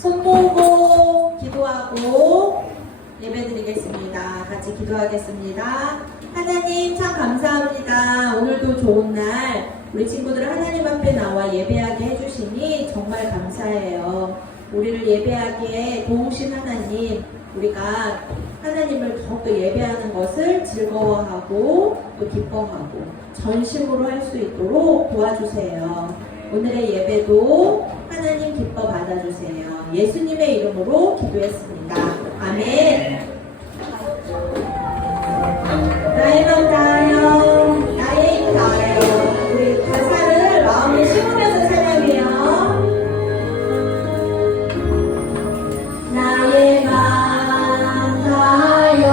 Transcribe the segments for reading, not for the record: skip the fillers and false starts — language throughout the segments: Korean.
손 모으고 기도하고 예배드리겠습니다. 같이 기도하겠습니다. 하나님 참 감사합니다. 오늘도 좋은 날 우리 친구들을 하나님 앞에 나와 예배하게 해주시니 정말 감사해요. 우리를 예배하기에 도우신 하나님, 우리가 하나님을 더욱더 예배하는 것을 즐거워하고 또 기뻐하고 전심으로 할 수 있도록 도와주세요. 오늘의 예배도 하나님 기뻐 받아주세요. 예수님의 이름으로 기도했습니다. 아멘. 나의 맘 다하여 나의 힘 다하여. 우리 가사를 마음에 심으면서 찬양해요. 나의 맘 다하여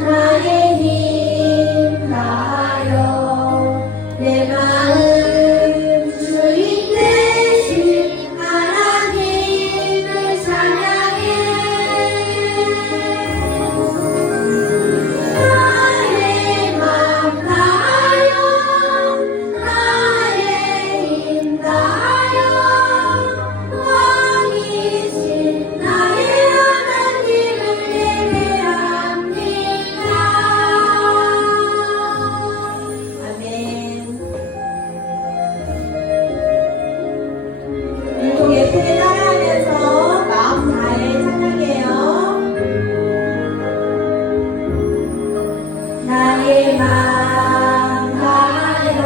나의 힘 다하여 내 마음 주인 되신 하나님을 찬양해. 나의 맘 다하여 나의 힘 다하여 왕이신 나의 하나님을 예배합니다. 아멘. 일동 예쁘게 따라하면서 마음 다해 찬양해요. 나의 맘 다하여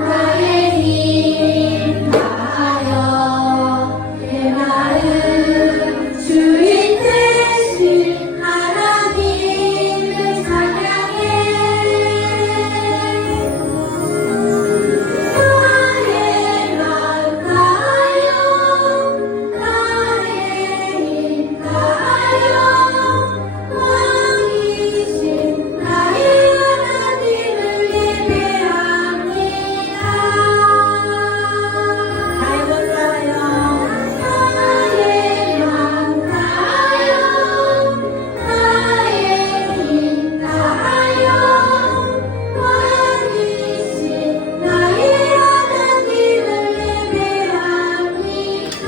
나의 힘 다하여 내 마음 주인 되신 하나님을 찬양해. 나의 맘 다하여 나의 힘 다하여 왕이신 나의 하나님을 예배합니다. 나의 맘 다하여 나의 맘 다하여 나의 힘 다하여 왕이신 나의 하나님을 예배합니다.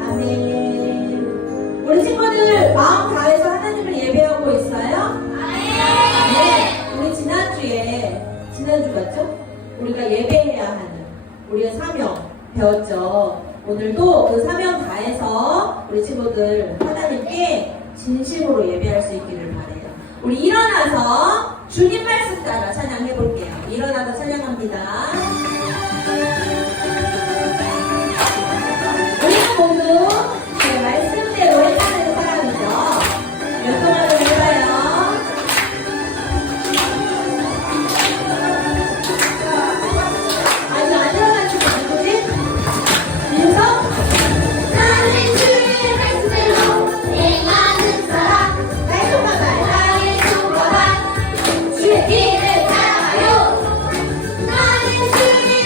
아멘. 우리 친구들 마음 다해서 하나님을 예배하고 있어요? 네. 우리 지난주 맞죠? 우리가 예배해야 하는 우리의 사명 배웠죠. 오늘도 그 사명 다해서 우리 친구들 하나님께 진심으로 예배할 수 있기를 바래요. 우리 일어나서 주님 말씀 따라 찬양해 볼게요. 일어나서 찬양합니다. 우리는 모두 그 말씀대로 행하는 사람이죠. 몇 동안을 해봐요. 아직 안 일어나시는 누구지? 민석? 나는 주의 말씀대로 행하는 사람, 나의 손가락. 나의 손가락 주의 길을 따라가요. 나는 주의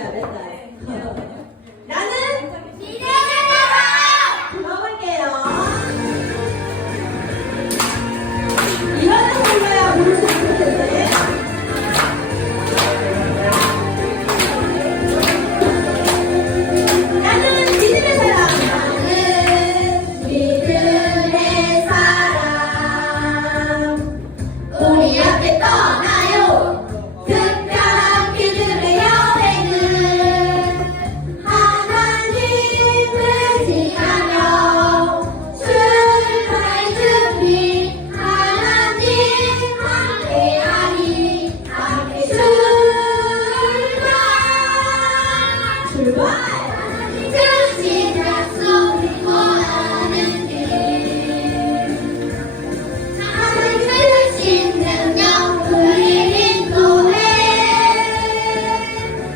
안 했다. 나는 들어볼게요. 이거는 몰라야 모를 수 있을 텐데. 나는 믿음의 사람. 믿음의 사람 우리 함께 떠나요 특별한 믿음의 여행을 하나님을 지나며 출발 준비 하나님 함께하니 함께 출발! 주신 약속 원하는 길 하나님 주신 능력 우리를 인도해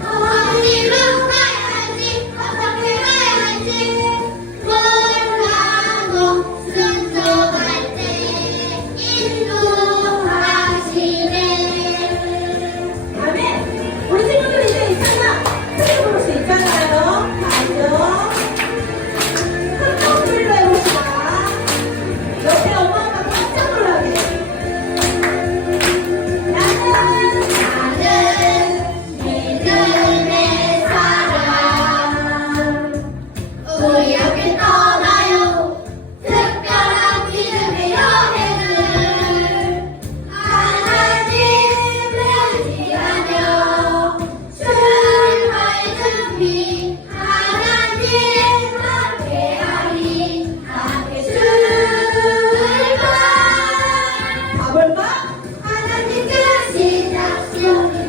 어디로 가야 할지 어떻게 가야 할지 몰라도 순종할 때 인도하시네 아멘! 우리 친구들 이제 있잖아! 크게 부를 수 있잖아요. 알죠? 한번 불러 해봅시다. 옆에 엄마 아빠 깜짝 놀라게. 나는 믿음의 사람 우리 함께 떠나요 특별한 믿음의 여행을 하나님을 지나며 출발 준비 하나님 함께하니 함께 출발 가볼까? 하나님 주신 약속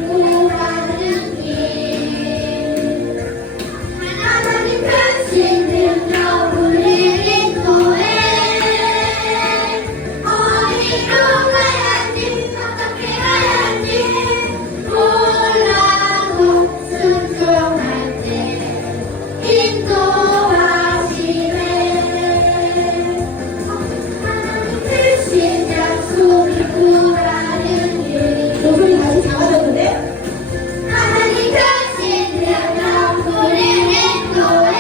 구하는 길 하나님 주신 능력 우리를 인도해 어디로 가야 할지 어떻게 가야 할지 몰라도 순종할 때 인도하시네 하나님 주신 약속을 구하는 길 목소리 다시 작아졌는데? 하나님 주신 능력 우리를 인도해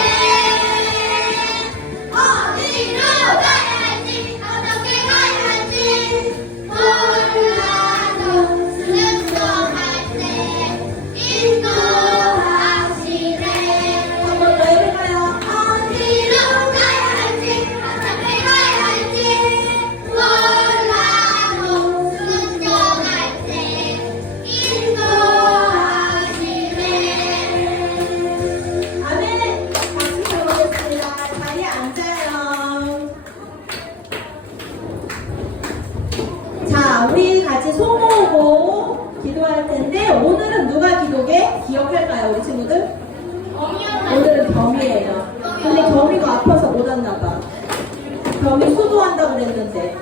어디로 가야 할지 어떻게 가야 할지 몰라도 순종할 때 인도하시네 한 번 더 해볼까요? 어디로 가야 할지 어떻게 가야 할지 몰라도 순종할 때 인도하시네 아멘! 박수 쳐보겠습니다. 자리에 앉아요. 자, 우리 같이 손 모으고 기도할 텐데, 오늘은 누가 기도게? 기억할까요, 우리 친구들? 오늘은 겸이에요. 근데 겸이가 아파서 못 왔나봐. 겸이 수도한다고 그랬는데,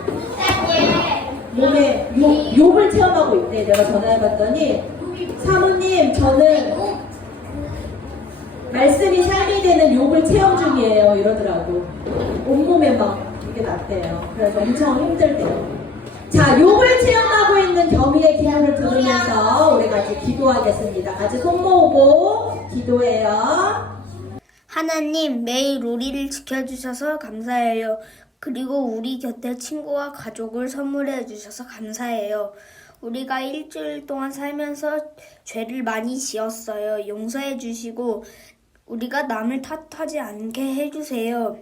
몸에 욕을 체험하고 있대. 내가 전화해봤더니, 사모님, 저는 말씀이 삶이 되는 욕을 체험 중이에요. 이러더라고. 온몸에 막 이게 났대요. 그래서 엄청 힘들대요. 자, 욕을 체험하고 있는 겸이의 기도를 들으면서 우리 같이 기도하겠습니다. 같이 손 모으고 기도해요. 하나님, 매일 우리를 지켜주셔서 감사해요. 그리고 우리 곁에 친구와 가족을 선물해 주셔서 감사해요. 우리가 일주일 동안 살면서 죄를 많이 지었어요. 용서해 주시고 우리가 남을 탓하지 않게 해주세요.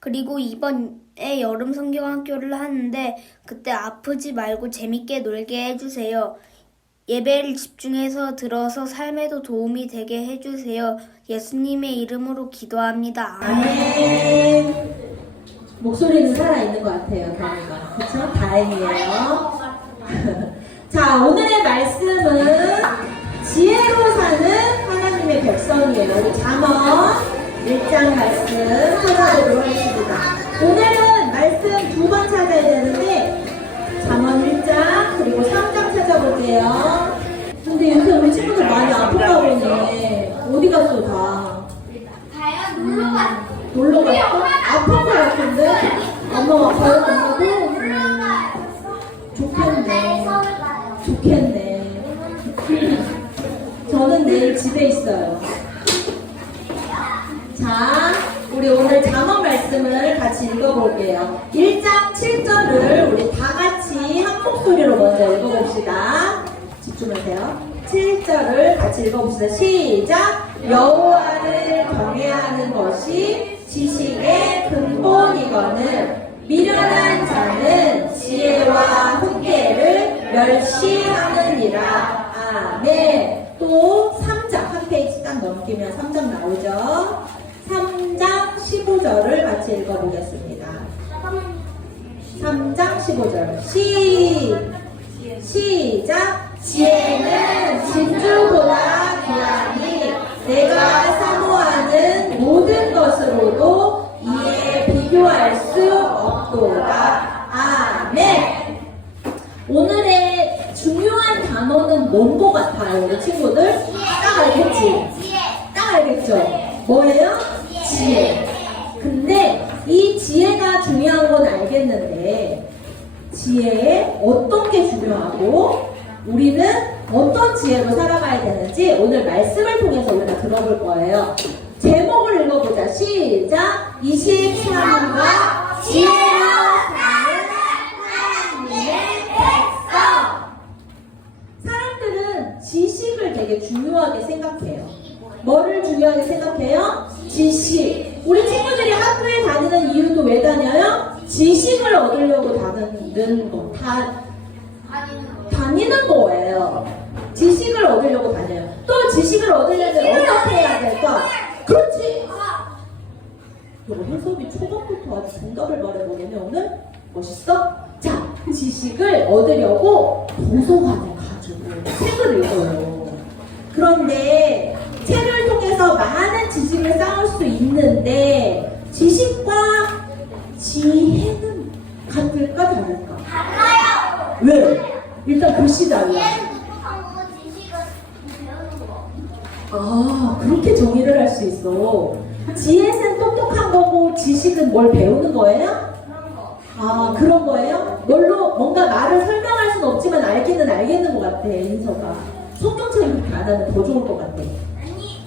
그리고 이번에 여름 성경학교를 하는데 그때 아프지 말고 재밌게 놀게 해주세요. 예배를 집중해서 들어서 삶에도 도움이 되게 해주세요. 예수님의 이름으로 기도합니다. 아멘. 목소리는 살아있는 것 같아요, 겸이가. 그쵸? 다행이에요. 자, 오늘의 말씀은 지혜로 사는 하나님의 백성이에요. 우리 잠언 1장 말씀 찾아보도록 하겠습니다. 오늘은 말씀 두 번 찾아야 되는데 잠언 1장 그리고 3장 찾아볼게요. 근데 요새 우리 친구들 많이 아픈가 보네. 어디 갔어 다? 놀러 갔어? 아픈 거 같은데? 엄마가 가요? 좋겠네. 좋겠네. 저는 내일 집에 있어요. 자, 우리 오늘 잠언 말씀을 같이 읽어볼게요. 1장 7절을 우리 다 같이 한 목소리로 먼저 읽어봅시다. 집중하세요. 7절을 같이 읽어봅시다. 시작! 여호와를 경외하는 것이 지식의 근본이거늘 미련한 자는 지혜와 훈계를 멸시하느니라. 아멘. 또 3장 한 페이지 딱 넘기면 3장 나오죠. 3장 15절을 같이 읽어보겠습니다. 3장 15절 시작. 지혜는 진주보다 귀하니 내가 사모하는 모든 것으로도 이에 비교할 수 없도다. 아멘. 오늘의 중요한 단어는 뭔 것 같아요, 우리 친구들? 딱 알겠지? 딱 알겠죠? 뭐예요? 지혜. 근데 이 지혜가 중요한 건 알겠는데 지혜에 어떤 게 중요하고 우리는 어떤 지혜로 살아가야 되는지 오늘 말씀을 통해서 우리가 들어볼 거예요. 제목을 읽어보자. 시작! 23과 지혜로 사는 하나님의 백성. 사람들은 지식을 되게 중요하게 생각해요. 뭐를 중요하게 생각해요? 지식. 우리 친구들이 학교에 다니는 이유도 왜 다녀요? 지식을 얻으려고 다니는 거예요. 지식을 얻으려고 다녀요. 또 지식을 얻으려면 어떻게 해야 될까? 그렇지! 이거 해석이 초반부터 아주 정답을 말해보려면 오늘 멋있어? 자, 지식을 얻으려고 도서관에 가지고 책을 읽어요. 그런데 책을 통해서 많은 지식을 쌓을 수 있는데 지식과 지혜는 같을까 다를까? 달라요. 왜? 일단 글씨 달라. 지혜는 똑똑한 거고 지식은 배우는 거. 아, 그렇게 정의를 할 수 있어. 지혜는 똑똑한 거고 지식은 뭘 배우는 거예요? 그런 거. 아, 그런 거예요? 뭘로 뭔가 말을 설명할 수는 없지만 알기는 알겠는 것 같아, 인서가. 성경책을 그렇게 안 하면 더 좋을 것 같아. 아니.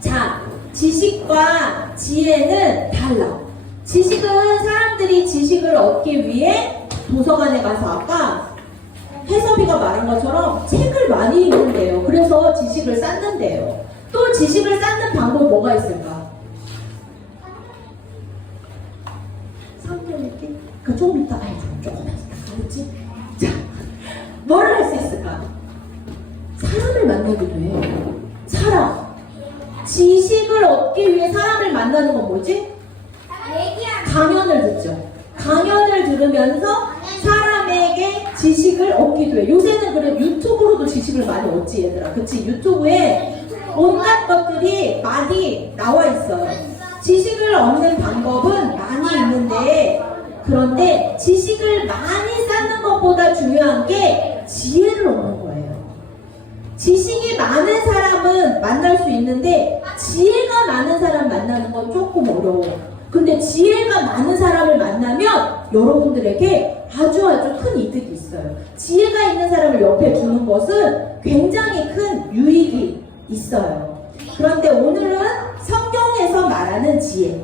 자, 지식과 지혜는 달라. 지식은 사람들이 지식을 얻기 위해 도서관에 가서 아까 혜섭이가 말한 것처럼 책을 많이 읽는데요. 그래서 지식을 쌓는데요. 또 지식을 쌓는 방법 뭐가 있을까? 상경 읽기? 그 조금 이따 조금 이따 알았지? 자, 뭐를 할 수 있을까? 사람을 만나기도 해요. 사람. 지식을 얻기 위해 사람을 만나는 건 뭐지? 얘기하는 강연을 듣죠. 강연을 들으면서 사람에게 지식을 얻기도 해. 요새는 그래 유튜브로도 지식을 많이 얻지 얘들아. 그치? 유튜브에 온갖 것들이 많이 나와 있어요. 지식을 얻는 방법은 많이 있는데 그런데 지식을 많이 쌓는 것보다 중요한 게 지혜를 얻는 거예요. 지식이 많은 사람은 만날 수 있는데 지혜가 많은 사람 만나는 건 조금 어려워요. 근데 지혜가 많은 사람을 만나면 여러분들에게 아주 큰 이득이 있어요. 지혜가 있는 사람을 옆에 두는 것은 굉장히 큰 유익이 있어요. 그런데 오늘은 성경에서 말하는 지혜,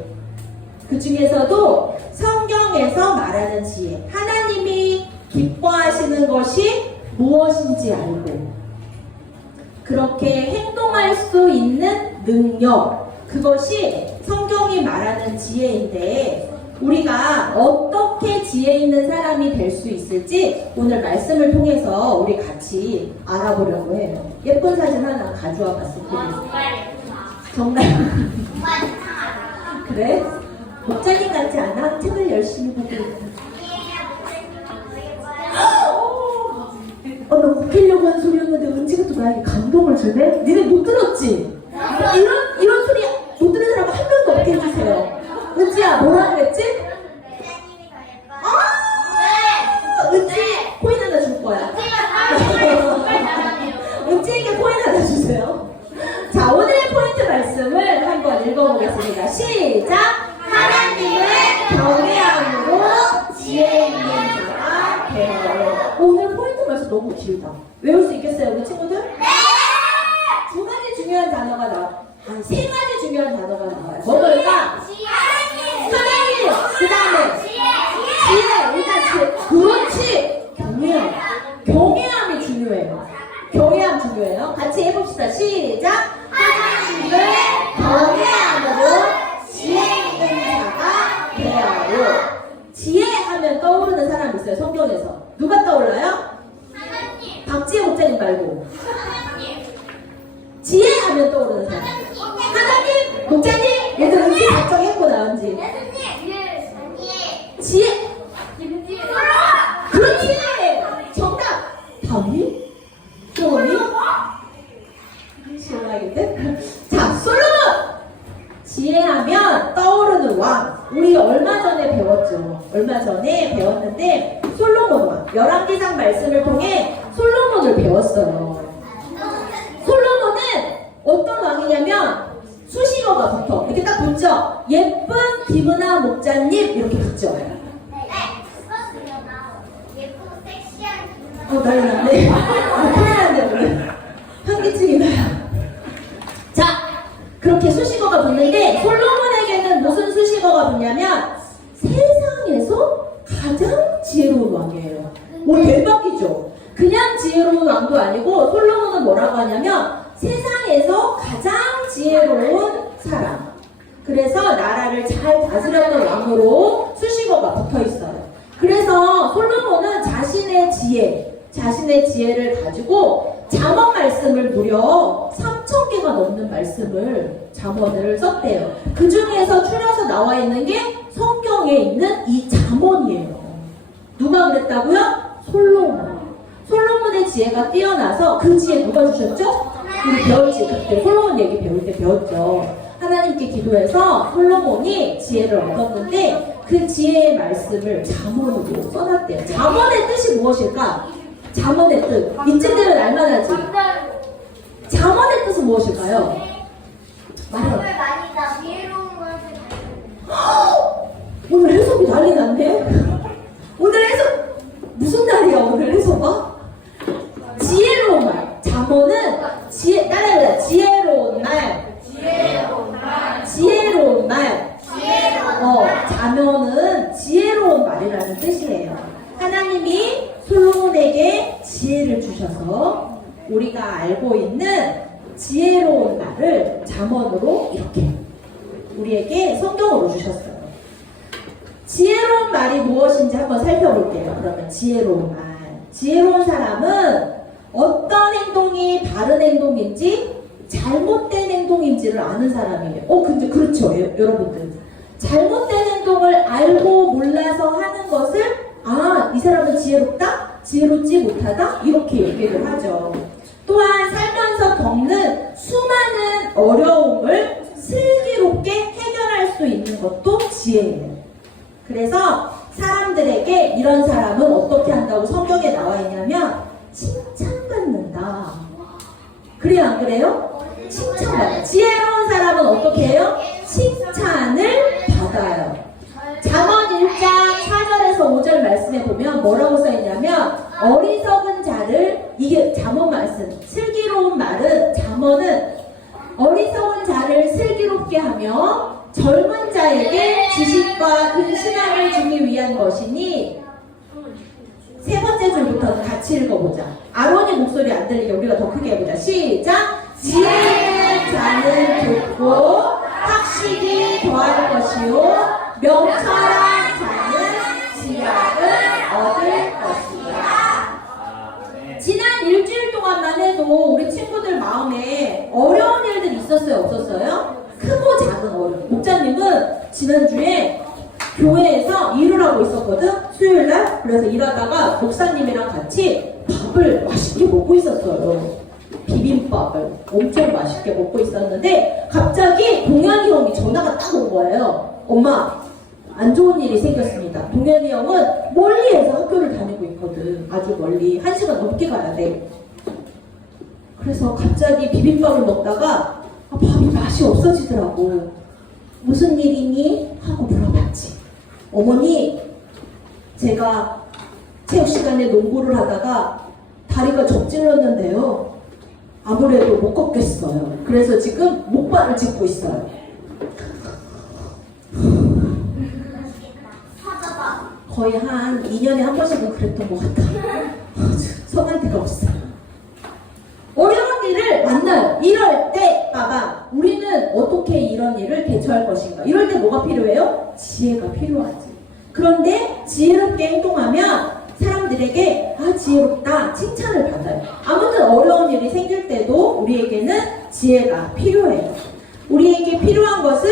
그 중에서도 성경에서 말하는 지혜, 하나님이 기뻐하시는 것이 무엇인지 알고 그렇게 행동할 수 있는 능력, 그것이 성경이 말하는 지혜인데 우리가 어떻게 지혜 있는 사람이 될 수 있을지 오늘 말씀을 통해서 우리 같이 알아보려고 해요. 예쁜 사진 하나 가져와 봤습니다. 정말 그래? 목자님 같지 않아? 책을 열심히 보고 있다. 나 웃기려고 한 소리였는데 은지가 또 나에게 감동을 주네? 니네 못 들었지? 이런 소리 못 들은 사람 한 명도 없게 해주세요. 은지야 뭐라 그랬지? 은지 코인 하나 줄 거야. 은지에게 코인 하나 주세요. 자, 오늘의 포인트 말씀을 한번 읽어보겠습니다. 시작! 하나님을 경외함으로 지혜 있는 자가 되어요. 오늘 포인트 말씀 너무 길다. 외울 수 있겠어요, 우리 친구들? 네! 두 가지 단어가 나와요. 한 3가지 중요한 단어가 나와요. 뭐뭘까? 하나님, 그 다음에 지혜, 일단 지혜. 그렇지. 경외함이 중요해요. 경외함 중요해요. 같이 해봅시다. 시작. 하나님을 경외함으로 지혜 있는 자가 되어요. 지혜하면 떠오르는 사람 있어요. 성경에서. 누가 떠올라요? 박지혜 목사님 말고. 지혜하면 떠오르는 사람. 하나님, 목사님, 얘들 음식 작정했고 나온지. 지혜. 그렇지. 정답. 다음이? 솔로몬? 시원하겠네. 자, 솔로몬. 지혜하면 떠오르는 왕. 우리 얼마 전에 배웠는데 솔로몬 왕. 열왕기상 말씀을 통해 솔로몬을 배웠어요. 솔로몬은 어떤 왕이냐면 수식어가 붙어. 이렇게 딱 붙죠. 예쁜 김은아 목자님 이렇게 붙죠. 난리 났네. 큰일 났네 오늘. 환기증이 나요. 자, 그렇게 수식어가 붙는데 솔로몬에게는 무슨 수식어가 붙냐면 세상에서 가장 지혜로운 왕이에요. 오, 대박이죠. 그냥 지혜로운 왕도 아니고 솔로몬은 뭐라고 하냐면 세상에서 가장 지혜로운 사람. 그래서 나라를 잘 다스렸던 왕으로 수식어가 붙어 있어요. 그래서 솔로몬은 자신의 지혜를 가지고 잠언 말씀을 무려 3,000개가 넘는 말씀을 잠언을 썼대요. 그 중에서 추려서 나와 있는 게 성경에 있는 이 잠언이에요. 누가 그랬다고요? 솔로몬의 지혜가 뛰어나서 그 지혜 누가 주셨죠? 우리 배웠지. 그때 솔로몬 얘기 배울 때 배웠죠. 하나님께 기도해서 솔로몬이 지혜를 얻었는데 그 지혜의 말씀을 잠언으로 써놨대요. 잠언의 뜻이 무엇일까? 잠언의 뜻. 이쯤 되면 알만하지? 잠언의 뜻은 무엇일까요? 말해요. 오늘 해석이 난리 났네. 오늘 해석 무슨 날이야? 오늘 해석아? 지혜로운 말. 잠언은 따라해보자. 지혜로운 말. 자면은 지혜로운 말이라는 뜻이에요. 하나님이 솔로몬에게 지혜를 주셔서 우리가 알고 있는 지혜로운 말을 잠언으로 이렇게 우리에게 성경으로 주셨어요. 지혜로운 말이 무엇인지 한번 살펴볼게요. 그러면 지혜로운 말. 지혜로운 사람은 어떤 행동이 바른 행동인지 잘못된 행동인지를 아는 사람이에요. 근데 그렇죠, 여러분들. 잘못된 행동을 알고 몰라서 하는 것을 이 사람은 지혜롭다? 지혜롭지 못하다? 이렇게 얘기를 하죠. 또한 살면서 겪는 수많은 어려움을 슬기롭게 해결할 수 있는 것도 지혜예요. 그래서 사람들에게 이런 사람은 어떻게 한다고 성경에 나와 있냐면 칭찬받는다. 그래요, 안 그래요? 칭찬받아. 지혜로운 사람은 어떻게 해요? 칭찬을 받아요. 잠언 1장 4절에서 5절 말씀에 보면 뭐라고 써있냐면 어리석은 자를, 이게 잠언 말씀, 슬기로운 말은 잠언은 어리석은 자를 슬기롭게 하며 젊은 자에게 지식과 근신함을 주기 위한 것이니. 세 번째 줄부터 같이 읽어보자. 아론이 목소리 안 들리게 우리가 더 크게 해보자. 시작! 지혜 있는 자는 듣고 학식이 더할 것이요 명철한 자는 지략을 얻을 것이야. 지난 일주일 동안만 해도 우리 친구들 마음에 어려운 일들이 있었어요? 없었어요? 크고 작은 어려움. 목자님은 지난주에 교회에서 일을 하고 있었거든? 수요일날? 그래서 일하다가 목사님이랑 같이 밥을 맛있게 먹고 있었어요. 비빔밥을 엄청 맛있게 먹고 있었는데 갑자기 동현이 형이 전화가 딱 온 거예요. 엄마, 안 좋은 일이 생겼습니다. 동현이 형은 멀리에서 학교를 다니고 있거든. 아주 멀리. 1시간 넘게 가야 돼. 그래서 갑자기 비빔밥을 먹다가 밥이 맛이 없어지더라고. 무슨 일이니? 하고 물어봤지. 어머니, 제가 체육 시간에 농구를 하다가 다리가 접질렀는데요. 아무래도 못 걷겠어요. 그래서 지금 목발을 짚고 있어요. 거의 한 2년에 한 번씩은 그랬던 것 같아. 성할 데가 없어. 어려운 일을 만나요. 이럴 때 봐봐. 우리는 어떻게 이런 일을 대처할 것인가. 이럴 때 뭐가 필요해요? 지혜가 필요하지. 그런데 지혜롭게 행동하면 사람들에게 지혜롭다 칭찬을 받아요. 아무튼 어려운 일이 생길 때도 우리에게는 지혜가 필요해요. 우리에게 필요한 것은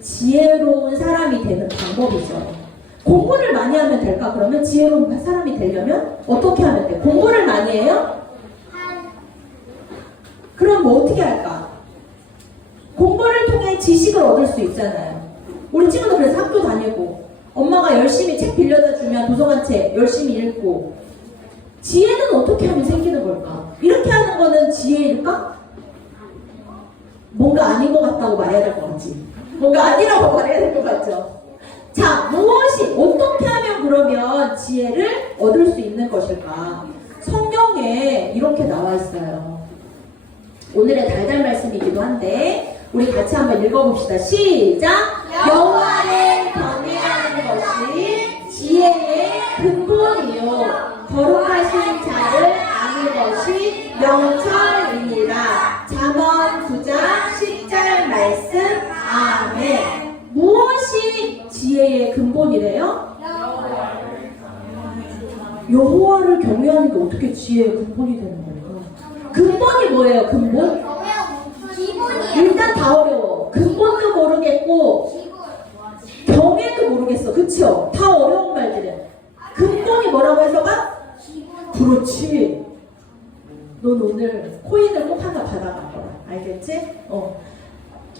지혜로운 사람이 되는 방법이죠. 공부를 많이 하면 될까? 그러면 지혜로운 사람이 되려면 어떻게 하면 돼? 공부를 많이 해요? 그럼 뭐 어떻게 할까? 공부를 통해 지식을 얻을 수 있잖아요. 우리 친구도 그래서 학교 다니고 엄마가 열심히 책 빌려다 주면 도서관 책 열심히 읽고. 지혜는 어떻게 하면 생기는 걸까? 이렇게 하는 거는 지혜일까? 뭔가 아닌 것 같다고 말해야 될 것 같지? 뭔가 아니라고 말해야 될 것 같죠? 자, 어떻게 하면 그러면 지혜를 얻을 수 있는 것일까? 성경에 이렇게 나와 있어요. 오늘의 달달 말씀이기도 한데 우리 같이 한번 읽어봅시다. 시작! 여호와를 경외하는 것이 지혜의 근본이요 거룩하신 자를 아는 것이 명철이니라. 잠언 9장 10절 말씀. 아멘. 무엇이 지혜의 근본이래요? 여호와를 경외하는 게 어떻게 지혜의 근본이 되는 걸까? 근본이 뭐예요? 근본? 일단 다 어려워. 근본도 모르겠고 경외도 모르겠어. 그쵸? 다 어려운 말들이야. 근본이 뭐라고 해서 봐? 그렇지. 넌 오늘 코인을 꼭 하나 받아갈 거야. 알겠지?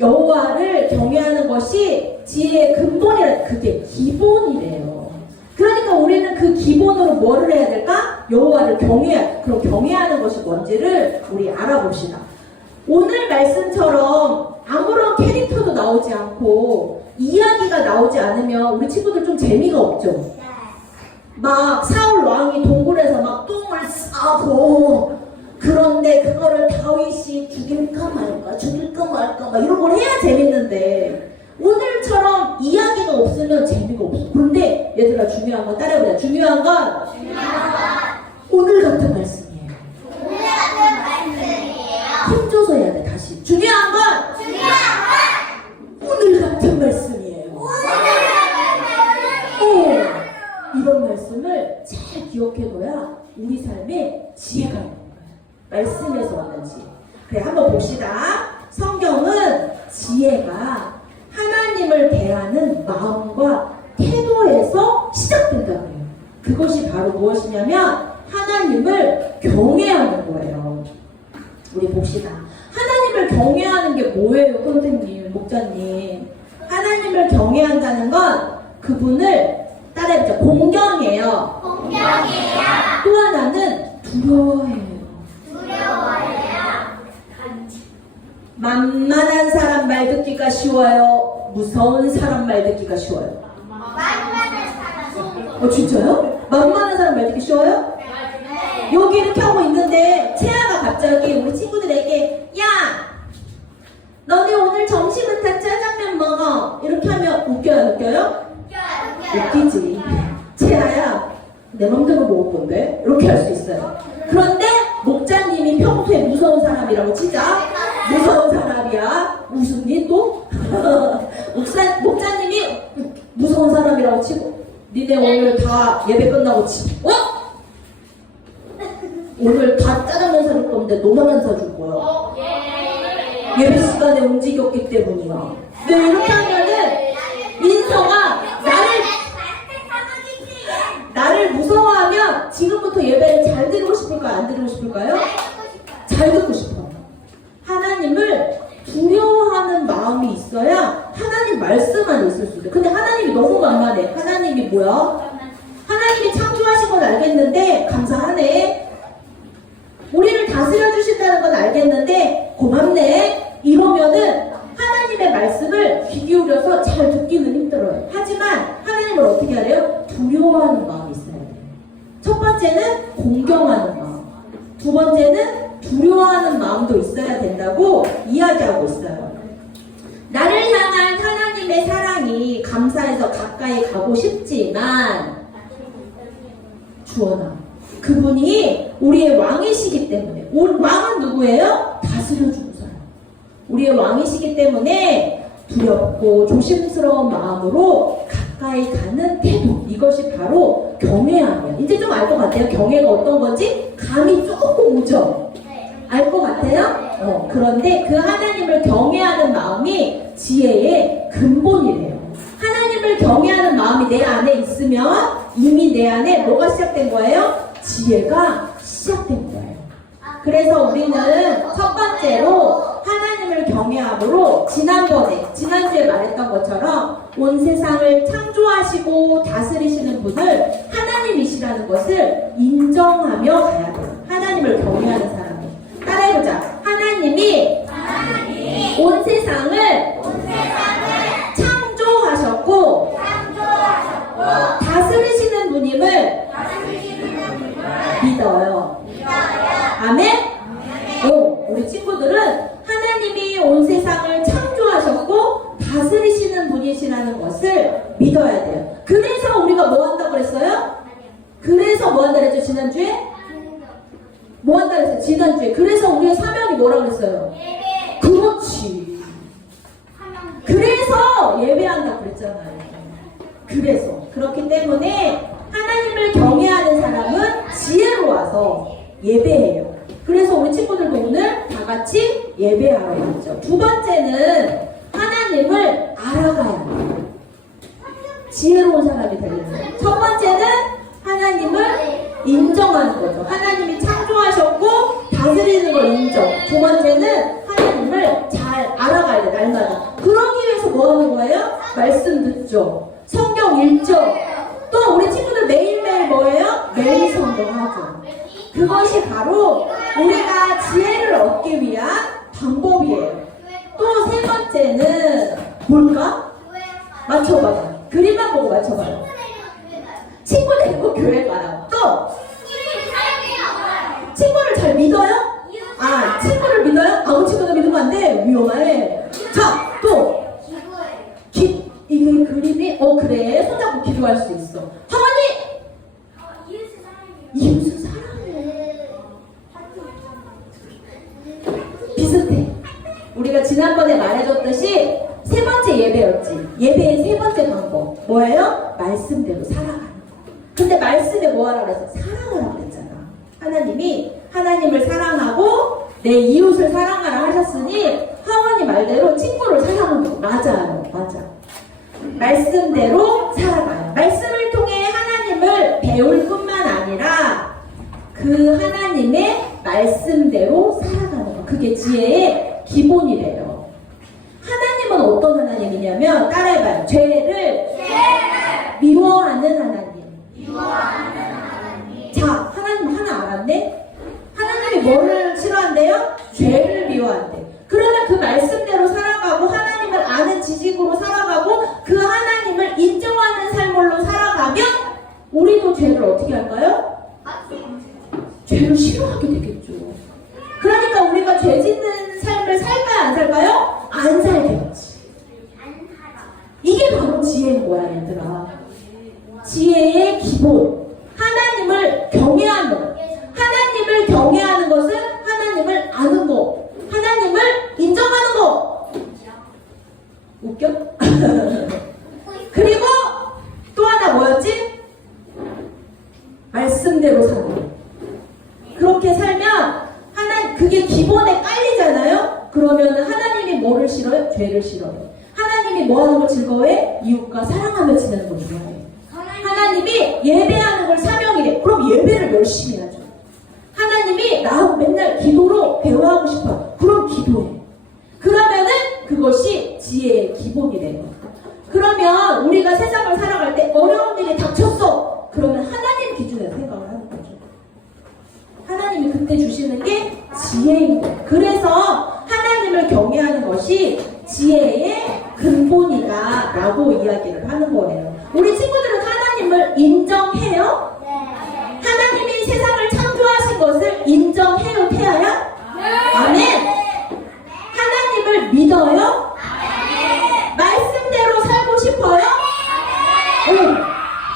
여호와를 경외하는 것이 지혜의 근본이라. 그게 기본이래요. 그러니까 우리는 그 기본으로 뭐를 해야 될까? 여호와를 경외해. 그럼 경외하는 것이 뭔지를 우리 알아봅시다. 오늘 말씀처럼 아무런 캐릭터도 나오지 않고 이야기가 나오지 않으면 우리 친구들 좀 재미가 없죠? 막 사울 왕이 동굴에서 막 똥을 싸고, 그런데 그거를 다윗이 죽일까 말까 막 이런 걸 해야 재밌는데 오늘처럼 이야기가 없으면 재미가 없어. 그런데 얘들아 중요한 건 따라해보자. 중요한 건 오늘 같은 말씀이에요. 힘줘서 해야 돼. 다시. 중요한 건 오늘 같은 말씀이에요. 이런 말씀을 잘 기억해둬야 우리 삶에 지혜가 있는 거예요. 말씀에서 오는 지혜. 그래, 한번 봅시다. 성경은 지혜가 하나님을 대하는 마음과 태도에서 시작된다고 해요. 그것이 바로 무엇이냐면 하나님을 경외하는 거예요. 우리 봅시다. 하나님을 경외하는 게 뭐예요, 선생님, 목자님? 하나님을 경외한다는 건 그분을 따라해보자. 공경해요. 또 하나는 두려워해요. 만만한 사람 말 듣기가 쉬워요? 무서운 사람 말 듣기가 쉬워요? 진짜요? 만만한 사람 말 듣기 쉬워요? 여기 이렇게 하고 있는데 채아가 갑자기 우리 친구들에게 야! 너네 오늘 점심은 다 짜장면 먹어. 이렇게 하면 웃겨요? 웃겨요? 웃기지. 채아야, 내 맘대로 먹을 건데? 이렇게 할 수 있어요. 그런데 목자님이 평소에 무서운 사람이라고 치자. 무서운 사람이야. 웃음니 또? 목자님이 무서운 사람이라고 치고 니네 오늘 다 예배 끝나고 오늘 다 짜장면 사줄 건데 너만 사줄 거야. 예배 시간에 움직였기 때문이야. 근데 이렇게 하면은 인서가 나를 무서워하면 지금부터 예배를 잘 드리고 싶을까요? 안 드리고 싶을까요? 잘 듣고 싶어요. 하나님을 두려워하는 마음이 있어야 하나님 말씀만 있을 수 있어요. 근데 하나님이 너무 만만해. 하나님이 뭐야? 하나님이 창조하신 건 알겠는데 감사하네. 우리를 다스려 주신다는 건 알겠는데 고맙네. 이러면은 하나님의 말씀을 귀 기울여서 잘 듣기는 힘들어요. 하지만 하나님을 어떻게 하래요? 두려워하는 마음이 있어야 돼요. 첫 번째는 공경하는 마음, 두 번째는 두려워하는 두려워하는 마음도 있어야 된다고 이야기하고 있어요. 나를 향한 하나님의 사랑이 감사해서 가까이 가고 싶지만 주원아, 그분이 우리의 왕이시기 때문에, 왕은 누구예요? 다스려주는 사람. 우리의 왕이시기 때문에 두렵고 조심스러운 마음으로 가까이 가는 태도, 이것이 바로 경외하며. 이제 좀 알 것 같아요. 경외가 어떤 건지 감이 조금 오죠? 알 것 같아요? 그런데 그 하나님을 경외하는 마음이 지혜의 근본이래요. 하나님을 경외하는 마음이 내 안에 있으면 이미 내 안에 뭐가 시작된 거예요? 지혜가 시작된 거예요. 그래서 우리는 첫 번째로 하나님을 경외함으로 지난주에 말했던 것처럼 온 세상을 창조하시고 다스리시는 분을 하나님이시라는 것을 인정하며 가야 돼요. 하나님을 경외하는 사람이. 따라해보자. 하나님이 온 세상을 창조하셨고 다스리시는 분임을 믿어요. 아멘? 우리 친구들은 하나님이 온 세상을 창조하셨고 다스리시는 분이시라는 것을 믿어야 돼요. 그래서 우리가 뭐 한다고 그랬어요? 그래서 뭐 한다고 그랬죠? 지난주에? 뭐 한다고 그랬어요? 지난주에. 그래서 우리의 사명이 뭐라고 그랬어요? 그렇지. 그래서 예배한다고 그랬잖아요. 그래서. 그렇기 때문에 하나님을 경외하는 사람은 지혜로워서 예배해요. 그래서 우리 친구들도 오늘 다 같이 예배하러 왔죠. 두 번째는 하나님을 알아가야 해요. 지혜로운 사람이 되는 거예요. 첫 번째는 하나님을 인정하는 거죠. 하나님이 창조하셨고 다스리는 걸 인정. 두 번째는 하나님을 잘 알아가야 돼, 날마다. 그러기 위해서 뭐 하는 거예요? 말씀 듣죠. 성경 읽죠. 또 우리 친구들 매일매일 뭐예요? 매일 성경하죠. 그것이 바로 우리가 지혜를 얻기 위한 방법이에요. 또 세 번째는 뭘까? 맞춰봐요. 그림만 보고 맞춰봐요. 친구 데리고 교회 가요. 또 친구를 잘 믿어요? 친구를 믿어요? 아무 친구도 믿으면 안 돼. 위험해. 자, 또 이게 그림이 그래. 손잡고 기도할 수 있어. 하나님! 이웃을 사랑해. 비슷해. 우리가 지난번에 말해줬듯이 세 번째 예배였지. 예배의 세 번째 방법 뭐예요? 말씀대로 살아가는 거. 근데 말씀에 뭐 하라고 그랬어? 사랑하라고 그랬잖아. 하나님이 하나님을 사랑하고 내 이웃을 사랑하라 하셨으니 하원이 말대로 친구를 사랑하는 거 맞아요. 맞아. 말씀대로 살아가요. 말씀을 통해 하나님을 배울 뿐만 아니라 그 하나님의 말씀대로 살아가는 거. 그게 지혜의 기본이래요. 하나님은 어떤 하나님이냐면 따라해봐요. 죄를 미워하는 하나님. 자, 하나님 하나 알았네? 하나님이 뭐를 싫어한대요? 죄를 미워한대. 그러면 그 말씀대로 살아가고 하나님을 아는 지식으로 살아가고 그 하나님을 인정하는 삶으로 살아가면 우리도 죄를 어떻게 할까요? 죄를 싫어하게 되겠죠. 그러니까 우리가 죄 짓는 삶을 살까요? 안 살까요? 안 살겠지. 이게 바로 지혜인 거야, 얘들아. 지혜의 기본. 하나님을 경외하는. 하나님을 경외하는 것은 하나님을 아는 거. 하나님을 인정하는 거. 웃겨? 그리고 또 하나 뭐였지? 말씀대로 사는 거. 그렇게 살면 그게 기본에 깔리잖아요? 그러면 하나님이 뭐를 싫어요? 죄를 싫어요. 하나님이 뭐 하는 걸 즐거워해? 이웃과 사랑하며 지내는 걸 좋아해. 하나님이 예배하는 걸 사명이래. 그럼 예배를 열심히 하죠. 하나님이 나하고 맨날 기도로 대화하고 싶어. 그럼 기도해. 그러면은 그것이 지혜의 기본이래요. 그러면 우리가 세상을 살아갈 때 어려운 일이 닥쳤어. 그러면 하나님 기준에서 생각을 하는 거죠. 하나님이 그때 주시는 게 지혜인 거예요. 그래서 하나님을 경외하는 것이 지혜의 근본이다 라고 이야기를 하는 거예요. 우리 친구들은 하나님을 인정해요? 하나님이 세상을 창조하신 것을 인정해요? 태아야? 믿어요? 말씀대로 살고 싶어요?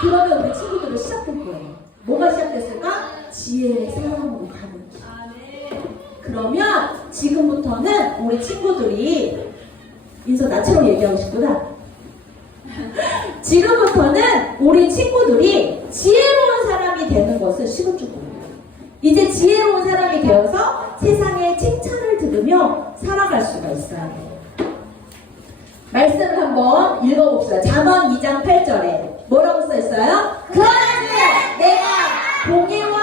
그러면 우리 친구들은 시작될 거예요. 뭐가 시작됐을까? 지혜의 사랑으로 가는 길. 그러면 지금부터는 우리 친구들이 인서 나처럼 얘기하고 싶구나. 지금부터는 우리 친구들이 지혜로운 사람이 되는 것을 시급줄 겁니다. 이제 지혜로운 사람이 되어서 세상의 칭찬을 들으며 살아갈 수가 있어요. 말씀을 한번 읽어봅시다. 잠언 2장 8절에 뭐라고 써있어요? 그러나는 내가 공의와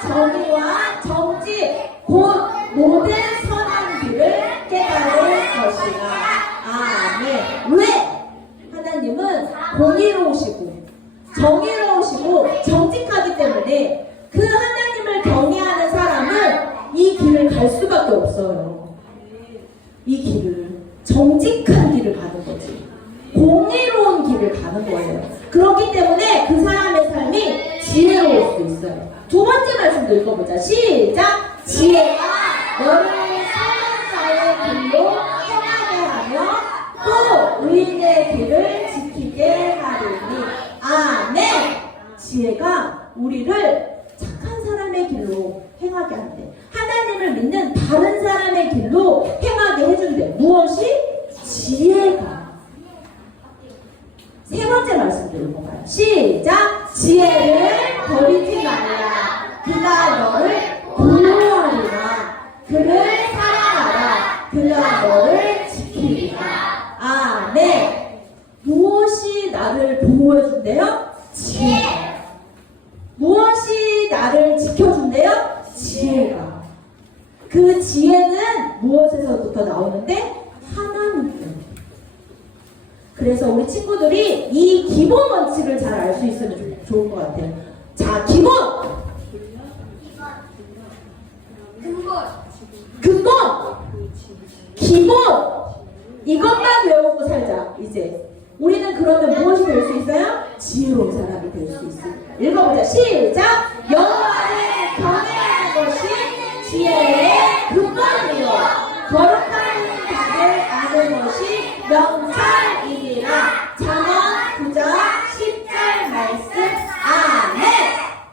정의와 정직 곧 모든 선한 길을 깨달을 것이다. 아멘. 왜? 하나님은 공의로우시고 정의로우시고 정직하기 때문에 그 하나님을 경외하는 사람은 이 길을 갈 수밖에 없어요. 이 길을 정직한 길을 가는 거지. 공의로운 길을 가는 거예요. 그렇기 때문에 그 사람의 삶이 지혜로울 수 있어요. 두 번째 말씀도 읽어보자. 시작! 지혜가 너를 선한 자의 길로 행하게 하며 또 의인의 길을 지키게 하리니. 아멘! 지혜가 우리를 착한 사람의 길로 행하게 한대. 하나님을 믿는 바른 사람의 길로 행하게 해준대. 무엇이? 지혜가. 세 번째 말씀도 읽어봐요. 시작! 지혜를 버리지 말라. 그가 너를 보호하리라. 그를 사랑하라. 그가 너를 지키리라. 아멘. 무엇이 나를 보호해준대요? 지혜가. 무엇이 나를 지켜준대요? 지혜가. 그 지혜는 무엇에서부터 나오는데? 하나님께. 그래서 우리 친구들이 이 기본 원칙을 잘 알 수 있으면 좋을 것 같아요. 자, 기본! 근본! 기본! 이것만 외우고 살자, 이제. 우리는 그러면 무엇이 될 수 있어요? 지혜로운 사람이 될 수 있습니다. 읽어보자. 시작! 여호와를 경외하는 것이 지혜의 근본이요 거룩한 답을 아는 것이 명철이니라. 잠언 9장 10절 말씀. 아멘.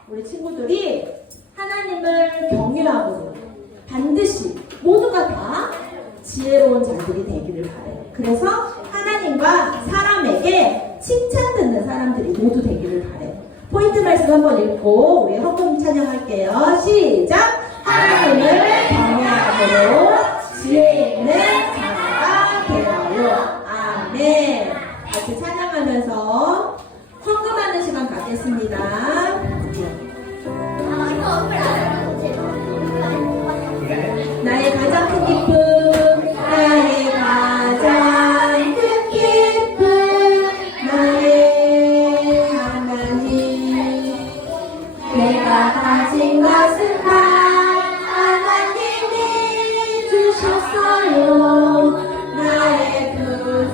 우리 친구들이 하나님을 경외하고 반드시 모두가 다 지혜로운 자들이 되기를 바래요. 그래서 하나님과 사람에게 칭찬 듣는 사람들이 모두 되기를 바래요. 포인트 말씀 한번 읽고 우리 헌금 찬양할게요. 시작! 하나님을 경외함으로 지혜 있는 자가 되어요. 아멘. 같이 찬양하면서 헌금하는 시간 갖겠습니다. 나의 가장 큰 기쁨, 나의 가장 큰 기쁨, 나의 하나님. 내가 가진 것은 다 하나님이 주셨어요. 나의 두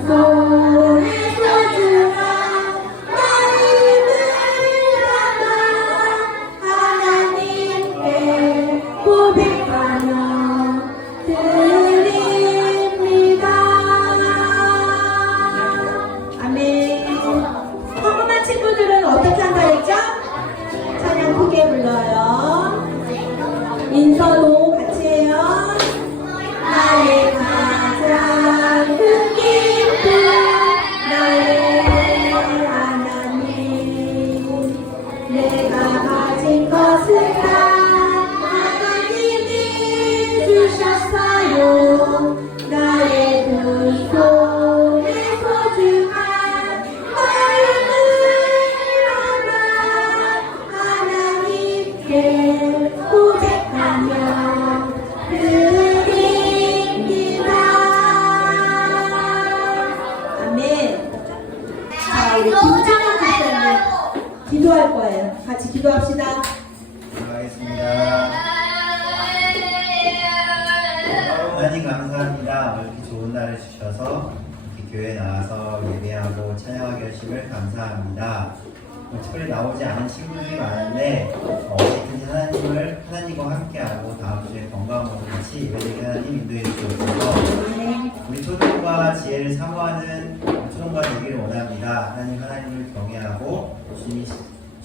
손에 소중한 마음을 담아 하나님께 고백하며 드립니다. 아멘. 헌금한 친구들은 어떻게 한다 했죠? 찬양 크게 불러요. 인서도 같이 해요. 나의 가장 큰 기쁨, 나의 하나님. 내가 가진 것은 다 하나님이 주셨어요. 나의 두 손에 소중한 마음을 담아 하나님께 고백하며 드립니다. 아멘. 자, 우리 김정현 목사님 기도할 거예요. 같이 기도합시다. 기도하겠습니다. 하나님 감사합니다. 이렇게 좋은 날을 주셔서 이렇게 교회에 나와서 예배하고 찬양하게 하심을 감사합니다. 특별히 나오지 않은 친구들이 많은데 언제든지 하나님과 함께하고 다음 주에 건강으로 같이 예배드리게 하나님 인도해 주옵소서. 우리 초동과 지혜를 사모하는 초동과 되기를 원합니다. 하나님을 경외하고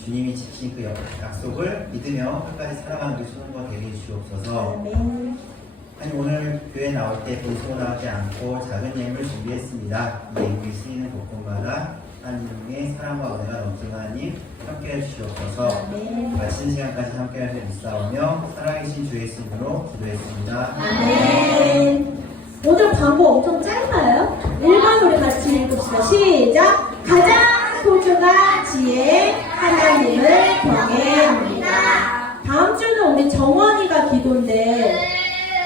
주님이 지키신 그 약속을 믿으며 끝까지 살아가는 우리 초동과 되게 해주옵소서. 아니 오늘 교회 나올 때 본수로 나오지 않고 작은 예물을 준비했습니다. 이 예물이 쓰이는 곳곳마다 하나님의 사랑과 은혜가 넘치는 하나님 함께해 주시옵소서. 마치는 시간까지 함께할 수 있사오며 살아계신 주의 이름으로 기도했습니다. 아멘. 오늘 광고 엄청 짧아요. 1번 우리 같이 읽읍시다. 시작. 가장 소중한 지혜 하나님을 경외합니다. 다음 주는 우리 정원이가 기도인데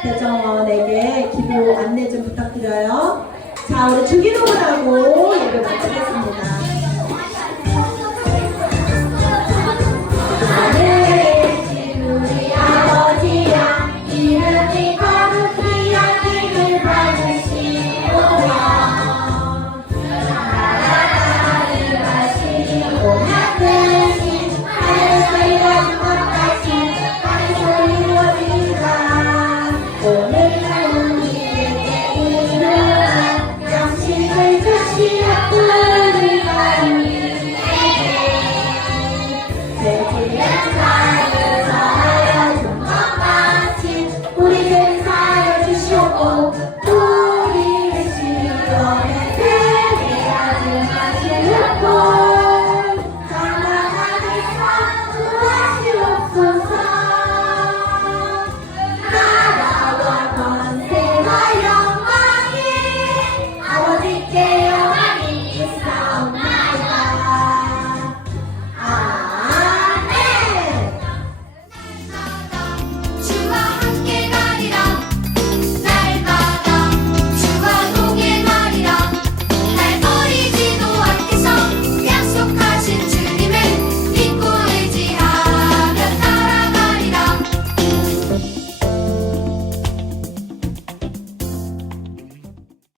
배정원에게 기도 안내 좀 부탁드려요. 자, 우리 주기도문하고 예배 마치겠습니다.